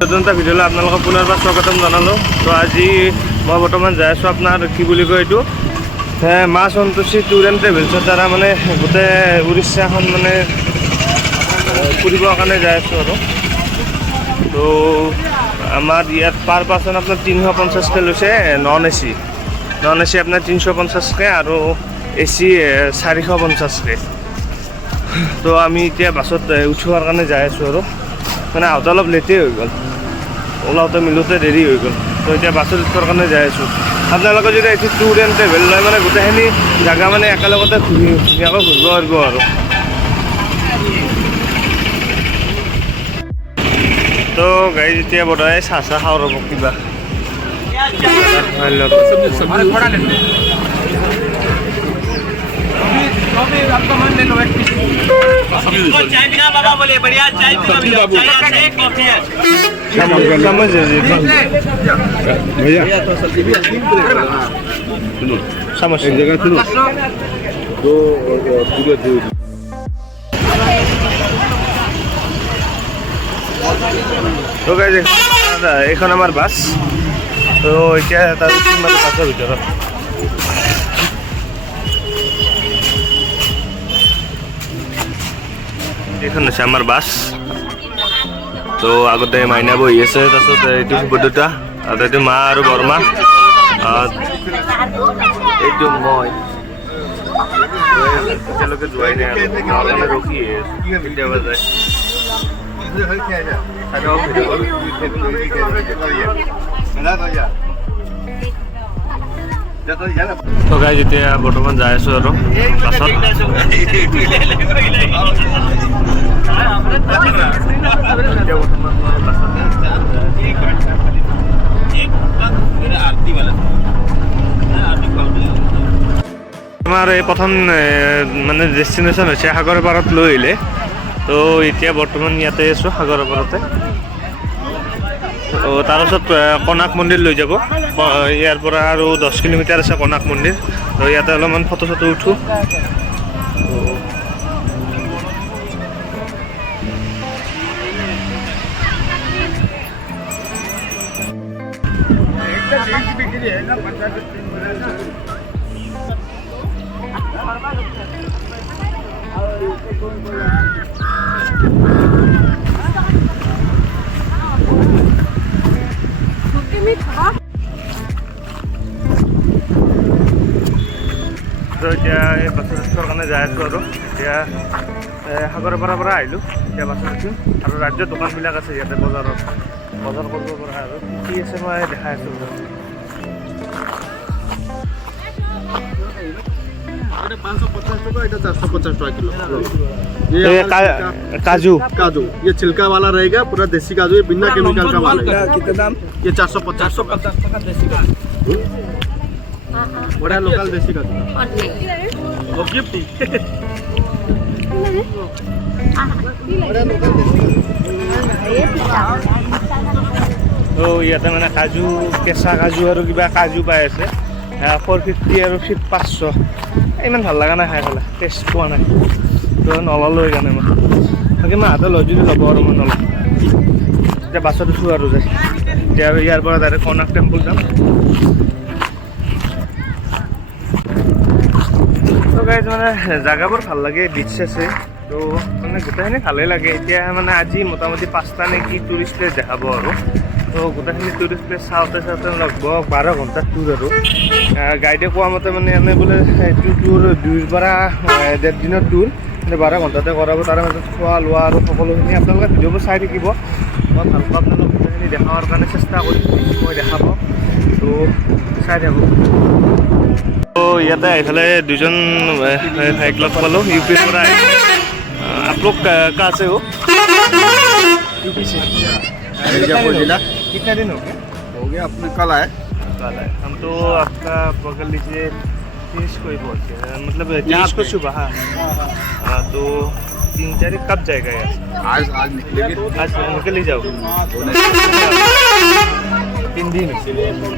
নতুন এটা ভিডিঅ'লৈ আপোনালোকক পুনৰবাৰ স্বাগতম জনালোঁ। তো আজি মই বৰ্তমান যাই আছোঁ আপোনাৰ কি বুলি কয় এইটো মা সন্তোষী টুৰ এণ্ড ট্ৰেভেলছৰ দ্বাৰা মানে গোটেই উৰিষ্যাখন মানে ফুৰিবৰ কাৰণে যাই আছোঁ আৰু। তো আমাৰ ইয়াত পাৰ পাৰ্চন আপোনাৰ 350কৈ লৈছে, নন এচি আপোনাৰ 350কৈ আৰু এচি 450কৈ। তো আমি এতিয়া বাছত উঠিবৰ কাৰণে যাই আছোঁ আৰু মানে আহোঁতে অলপ লেটেই হৈ গ'ল, ওলাওঁতে মিলোতে দেৰি হৈ গ'ল। তো এতিয়া বাছত উঠিবৰ কাৰণে যাই আছোঁ। আপোনালোকে যদি এইটো টুৰ এণ্ড ট্ৰেভেল লয় মানে গোটেইখিনি জেগা মানে একেলগতে ধুনীয়াকৈ ঘূৰিব পাৰিব আৰু। তো গাড়ী যেতিয়া বৰ্তমান চাহ খাওঁ ৰ'ব কিবা चाय बिना बाबा बोले बढ़िया चाय समझ भैया तो सब्जी भी सुनो समझ एक जगह सुनो दो पूरे दो তো গাইজ এইখন আমাৰ বাছ। তো এতিয়া তাৰ মানে বাছৰ ভিতৰত এইখন হৈছে আমাৰ বাছ। তো আগতে মাইনা বহি আছে, তাৰপিছত এইটো সুভদ্ৰা আৰু এইটো মা আৰু বৰমা, এইটো মই এতিয়ালৈকে যোৱাই নাই আৰু কাৰণে ৰখি কেতিয়াবা যায়। তো গাইজ এতিয়া বৰ্তমান যাই আছোঁ আৰু বাছত। আমাৰ এই প্ৰথম মানে ডেষ্টিনেশ্যন হৈছে সাগৰ পাৰত লৈ আহিলে। তো এতিয়া বৰ্তমান ইয়াতে আছোঁ সাগৰ পাৰতে। তো তাৰপিছত কনাক মন্দিৰ লৈ যাব, ইয়াৰ পৰা আৰু 10 কিলোমিটাৰ আছে কনাক মন্দিৰ। তো ইয়াতে অলপমান ফটো চটো উঠোঁ। তো এতিয়া এই বাছত উঠিবৰ কাৰণে যাই আছোঁ আৰু এতিয়া সাগৰৰ পৰা আহিলোঁ। এতিয়া বাছত উঠিম আৰু ৰাজ্যৰ দোকানবিলাক আছে ইয়াতে বজাৰত, বজাৰ কৰিব পৰা আৰু কি আছে মই দেখাই আছোঁ। अरे 550 टका इधर 450 टका किलो। काजू काजू ये छिलका वाला रहेगा, पूरा देसी काजू, ये बिना केमिकल का माल है। कितना दाम? ये 450 टका देसी काजू, बड़ा लोकल देसी काजू। वो गिफ्ट ইয়াতে মানে কাজু, কেঁচা কাজু আৰু কিবা কাজু পাই আছে 450 আৰু 500। ইমান ভাল লগা নাই খাই পেলাই, টেষ্ট পোৱা নাই। তো নল'লোঁ সেইকাৰণে মই বাকী মই হাতে লৈ যদি ল'ব আৰু মই নলওঁ। এতিয়া বাছত উঠোঁ আৰু যায় এতিয়া আৰু ইয়াৰ পৰা ডাইৰেক্ট কনাক টেম্পল যাম। তো গাইজ মানে জেগাবোৰ ভাল লাগে, বিচ আছে। তো মানে গোটেইখিনি ভালেই লাগে। এতিয়া মানে আজি মোটামুটি 5টা নে কি টুৰিষ্ট প্লেচ দেখাব আৰু। তো গোটেইখিনি টুৰিষ্ট প্লেচ চাওঁতে লগভগ 12 ঘণ্টাৰ টুৰ আৰু। গাইডে কোৱা মতে মানে এনে বোলে এইটো টুৰ 2 পৰা 1.5 দিনৰ টুৰ, মানে 12 ঘণ্টাতে কৰাব। তাৰে মাজত খোৱা লোৱা আৰু সকলোখিনি আপোনালোকে ভিডিঅ'বোৰ চাই থাকিব। মই ভালকৈ আপোনালোক গোটেইখিনি দেখাবৰ কাৰণে চেষ্টা কৰিম, মই দেখাব। তো চাই থাকোঁ। তো ইয়াতে আহি পেলাই দুজন ভাইক লগ পালোঁ, ইউপিৰ পৰা আহিছে। आप लोग कहाँ से हो? यूपी से। कितने दिन हो गया? अपने कल आए। हम तो आपका पकड़ लीजिए 30 को ही पहुँचे, मतलब 30 को सुबह। हाँ तो 3 तारीख कब जाएगा यार? आज निकलेंगे। आज निकल ही जाओगे?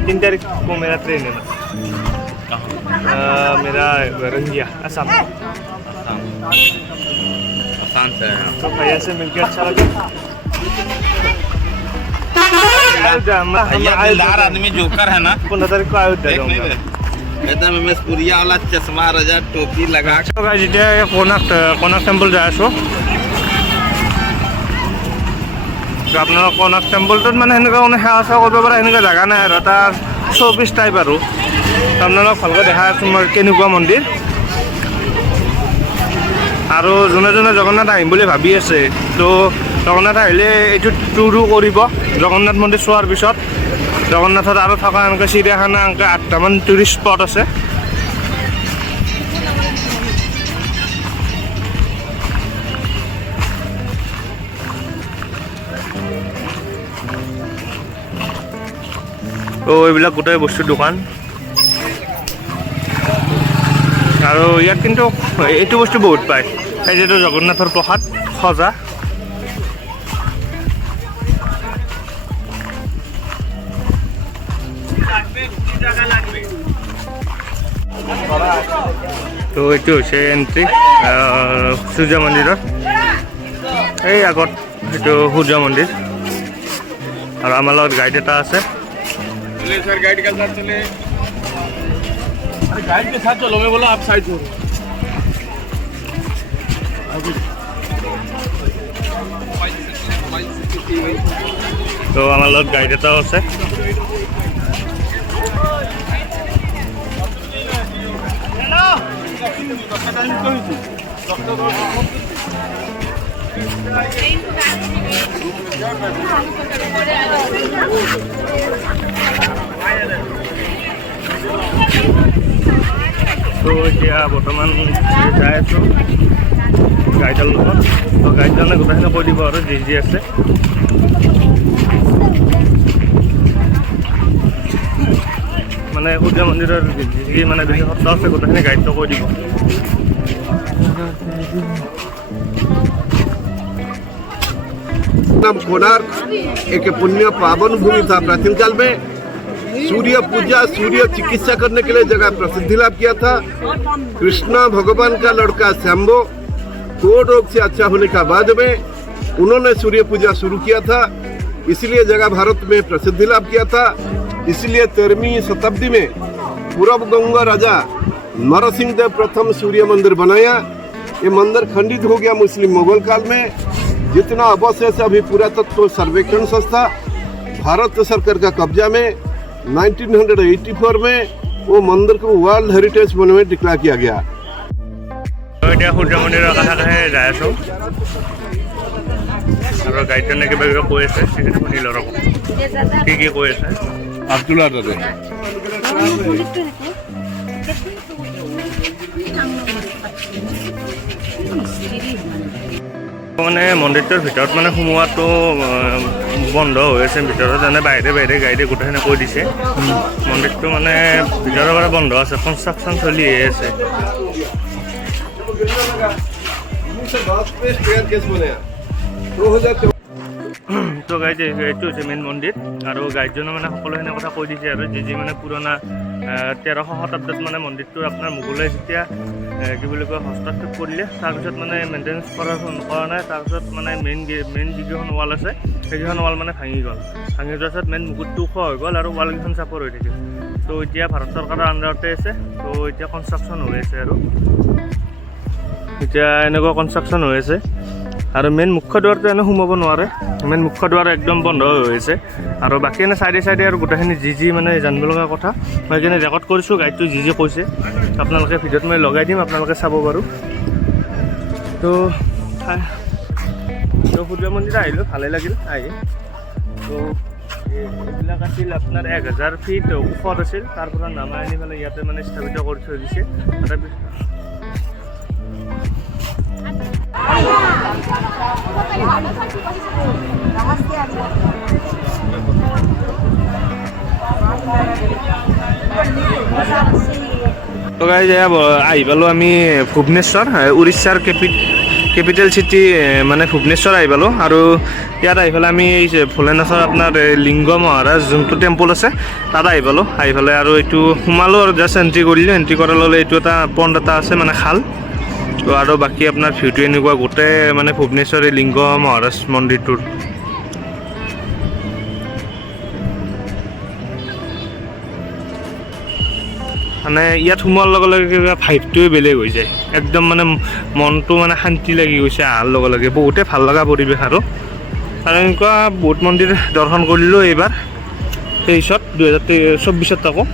3 तारीख को मेरा ट्रेन है ना। मेरा रंगिया असम। आसान से है। तो भैया से मिलकर अच्छा लगा। दिलदार आदमी जोकर है ना 15 तारीख को अयोध्या देख नहीं जाऊंगा। रहे एकदम एमएस पुरिया वाला चश्मा रजा टोपी लगा তো গাইজ এতিয়া কনক টেম্পল যাই আছোঁ। তো আপোনালোক কনক টেম্পলটোত মানে সেনেকুৱা মানে সেৱা চেৱা কৰিব পৰা সেনেকুৱা জেগা নাই আৰু এটা শ্ব'পিচ টাইপ আৰু। তো আপোনালোক ভালকৈ দেখাই আছোঁ মই কেনেকুৱা মন্দিৰ। আৰু যোনে যোনে জগন্নাথ আহিম বুলি ভাবি আছে তো জগন্নাথ আহিলে এইটো টুৰো কৰিব। জগন্নাথ মন্দিৰ চোৱাৰ পিছত জগন্নাথত আৰু থকা এনেকৈ চিৰিয়াখানা এনেকৈ 8টামান টুৰিষ্ট স্পট আছে। তো এইবিলাক গোটেই বস্তুৰ দোকান আৰু ইয়াত কিন্তু এইটো বস্তু বহুত পায়। এই যিটো জগন্নাথৰ প্ৰসাদ সজা তো এইটো হৈছে এণ্ট্ৰি সূৰ্য মন্দিৰত। এই আগত এইটো সূৰ্য মন্দিৰ আৰু আমাৰ লগত গাইড এটা আছে। सर गाइड के साथ चले। अरे गाइड के साथ चलो, मैं बोला आप साइड हो। তো আমাৰ লগত গাইড এটাও আছে। তো এতিয়া বৰ্তমান যাই আছোঁ গাইডৰ লগত। তো গাইডজনে গোটেইখিনি কৈ দিব আৰু যি আছে। মানে সূৰ্য মন্দিৰৰ যি মানে বিশেষত্ব আছে গোটেইখিনি গাইডটো কৈ দিব। कोणार्क एक पुण्य पावन भूमि था। प्राचीन काल में सूर्य पूजा, सूर्य चिकित्सा करने के लिए जगह प्रसिद्धि लाभ किया था। कृष्ण भगवान का लड़का शंभो को रोग से अच्छा होने का बाद में उन्होंने सूर्य पूजा शुरू किया था, इसलिए जगह भारत में प्रसिद्धि लाभ किया था। इसलिए 13वीं शताब्दी में पूर्व गंगा राजा नरसिंह देव प्रथम सूर्य मंदिर बनाया। ये मंदिर खंडित हो गया मुस्लिम मुगल काल में। जितना अवशेष अभी पुरातत्व सर्वेक्षण संस्था भारत सरकार का कब्जा में 1984 में वो मंदिर को वर्ल्ड हेरिटेज मोन्यूमेंट डिक्लेयर किया गया। এতিয়া সূৰ্য মন্দিৰৰ কাষে কাষে যাই আছোঁ আৰু গাইডজনে কিবা কিবা কৈ আছে সেইখিনি শুনি লওঁ ৰ'ব কি কৈ আছে। আব্দুল্লাহ দাদা মানে মন্দিৰটোৰ ভিতৰত মানে সোমোৱাটো বন্ধ হৈ আছে। ভিতৰত যেনে বাহিৰে বাহিৰে গাইডে গোটেইখিনি কৈ দিছে। মন্দিৰটো মানে ভিতৰৰ পৰা বন্ধ আছে, কনষ্ট্ৰাকশ্যন চলিয়ে আছে। তো গাইড এইটো হৈছে মেইন মন্দিৰ আৰু গাইডজনে মানে সকলোখিনি কথা কৈ দিছে আৰু যি মানে পুৰণা 1300 শতাব্দীত মানে মন্দিৰটো আপোনাৰ মোগলে যেতিয়া কি বুলি কয় হস্তক্ষেপ কৰিলে তাৰপিছত মানে মেইনটেনেঞ্চ কৰা নাই। তাৰপিছত মানে মেইন যিকেইখন ৱাল আছে সেইকেইখন ৱাল মানে ভাঙি গ'ল। ভাঙি যোৱাৰ পিছত মেইন মুকুটটো ওখ হৈ গ'ল আৰু ৱালকেইখন চাপৰ হৈ থাকিল। তো এতিয়া ভাৰত চৰকাৰৰ আণ্ডাৰতে আছে। তো এতিয়া কনষ্ট্ৰাকশ্যন হৈ আছে আৰু এতিয়া এনেকুৱা কনষ্ট্ৰাকশ্যন হৈ আছে। আৰু মেইন মুখ্য দুৱাৰটো এনে সোমাব নোৱাৰে, মেইন মুখ্য দুৱাৰ একদম বন্ধ হৈ আছে। আৰু বাকী এনে চাইডে চাইডে আৰু গোটেইখিনি যি মানে জানিব লগা কথা মই সেইখিনি ৰেকৰ্ড কৰিছোঁ। গাইডটো যি কৈছে আপোনালোকে ভিডিঅ'ত মই লগাই দিম, আপোনালোকে চাব পাৰোঁ। তো সূৰ্য মন্দিৰ আহিলোঁ, ভালেই লাগিল আহি। তো এইবিলাক আছিল আপোনাৰ 1000 ফিট ওখত আছিল, তাৰ পৰা নামাই আনি পেলাই ইয়াতে মানে স্থাপিত কৰি থৈ দিছে। তো গাইজ আহি পালোঁ আমি ভুৱনেশ্বৰ, উৰিষ্যাৰ কেপিটেল চিটি মানে ভুৱনেশ্বৰ আহি পালোঁ। আৰু ইয়াত আহি পেলাই আমি এই ভোলেনাথৰ আপোনাৰ লিংগ মহাৰাজ যোনটো টেম্পল আছে তাত আহি পালোঁ। আহি পেলাই আৰু এইটো সোমালোঁ আৰু জাষ্ট এণ্ট্ৰি কৰিলোঁ। এণ্ট্ৰি কৰাৰ লগে এইটো এটা পণ্ড এটা আছে মানে খাল। তো আৰু বাকী আপোনাৰ ভিউটো এনেকুৱা গোটেই মানে ভুৱনেশ্বৰ এই লিংগ মহাৰাজ মন্দিৰটোৰ। মানে ইয়াত সোমোৱাৰ লগে লগে কিবা ভাইবটোৱে বেলেগ হৈ যায় একদম মানে মনটো মানে শান্তি লাগি গৈছে অহাৰ লগে লগে বহুতে ভাল লগা পৰিৱেশ আৰু এনেকুৱা বহুত মন্দিৰ দৰ্শন কৰিলোঁ এইবাৰ 23ত 2024ত আকৌ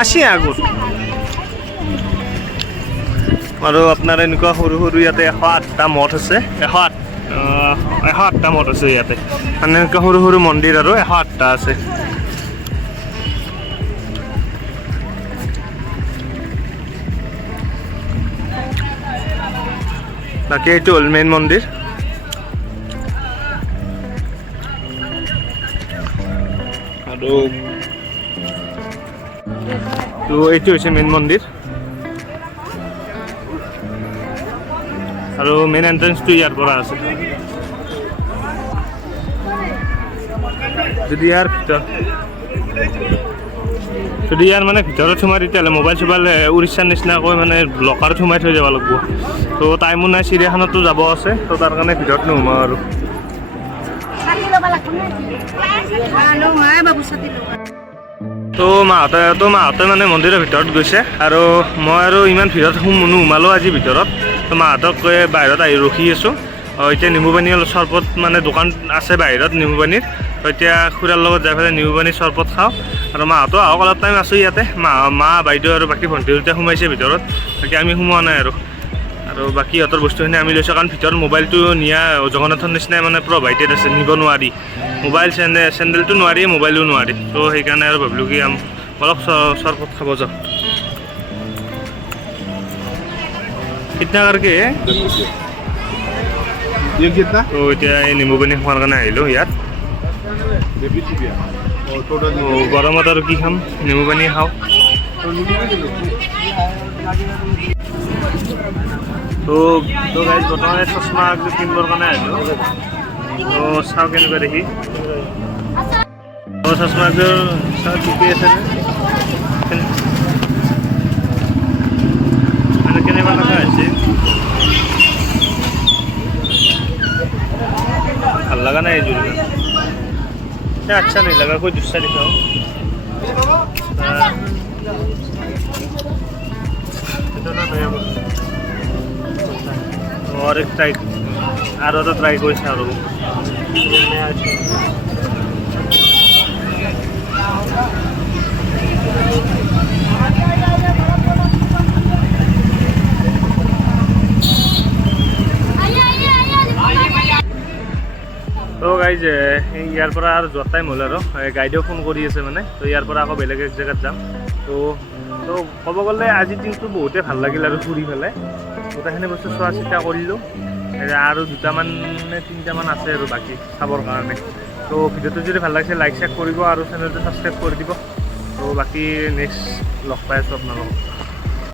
আসি আগত আৰু আপোনাৰ এনেকুৱা সৰু সৰু ইয়াতে 108টা মঠ আছে 108টা মঠ আছে ইয়াতে মানে এনেকুৱা সৰু সৰু মন্দিৰ আৰু 108টা আছে বাকী এইটো হ'ল মেইন মন্দিৰ আৰু তো এইটো হৈছে মেইন মন্দিৰ আৰু মেইন এন্ট্ৰেন্সটো ইয়াৰ পৰা আছে যদি ইয়াৰ মানে ভিতৰত সোমাই তেতিয়াহ'লে মোবাইল চোবাইল উৰিষ্যাৰ নিচিনাকৈ মানে লকাৰত সোমাই থৈ যাব লাগিব তো টাইমো নাই চিৰিয়াখানাতো যাব আছে তো তাৰ কাৰণে ভিতৰত নোসোমাওঁ আৰু তো মাহঁতে মানে মন্দিৰৰ ভিতৰত গৈছে আৰু মই আৰু ইমান ভিতৰত নোসোমালোঁ আজি ভিতৰত তো মাহঁতক বাহিৰত আহি ৰখি আছোঁ এতিয়া নেমু পানী অলপ চৰবত মানে দোকান আছে বাহিৰত নেমু পানীৰ এতিয়া খুৰাৰ লগত যাই পেলাই নেমু পানী চৰবত খাওঁ আৰু মাহঁতো আহক অলপ টাইম আছোঁ ইয়াতে মা বাইদেউ আৰু বাকী ভণ্টি দুটা সোমাইছে ভিতৰত বাকী আমি সোমোৱা নাই আৰু বাকী সিহঁতৰ বস্তুখিনি আমি লৈছোঁ কাৰণ ভিতৰত মোবাইলটো নিয়া জগন্নাথৰ নিচিনাই মানে প্ৰভাইডেড আছে নিব নোৱাৰি মোবাইল চেণ্ডেলটো নোৱাৰি মোবাইলো নোৱাৰি তো সেইকাৰণে আৰু ভাবিলোঁ কি অলপ চৰবত খাব যাওঁ কিतना करके ये कितना তো এতিয়া এই নেমু পানী খোৱাৰ কাৰণে আহিলোঁ ইয়াত গৰমত আৰু কি খাম নেমু পানী খাওঁ তো গাইজ বৰ্তমানে চশমা কিনিবৰ কাৰণে আহিলোঁ তো চাওঁ কেনেকুৱা দেখি চশমাযোৰ চাওঁ ঠিকে আছে মানে কেনেকুৱা লগা হৈছে ভাল লগা নাই এইযোৰ अच्छा नहीं लगा कोई दूसरा दिखाओ और एक ट्राई आरो तो ट्राई कोई था তো গাইজ ইয়াৰ পৰা আৰু যোৱা টাইম হ'ল আৰু গাইডেও ফোন কৰি আছে মানে তো ইয়াৰ পৰা আকৌ বেলেগ এক জেগাত যাম তো ক'ব গ'লে আজিৰ দিনটো বহুতেই ভাল লাগিল আৰু ফুৰি পেলাই গোটেইখিনি বস্তু চোৱা চিতা কৰিলোঁ আৰু দুটামান নে তিনিটামান আছে আৰু বাকী চাবৰ কাৰণে তো ভিডিঅ'টো যদি ভাল লাগিছে লাইক চেক কৰিব আৰু চেনেলটো ছাবস্ক্ৰাইব কৰি দিব তো বাকী নেক্সট লগ পাই আছোঁ আপোনালোকক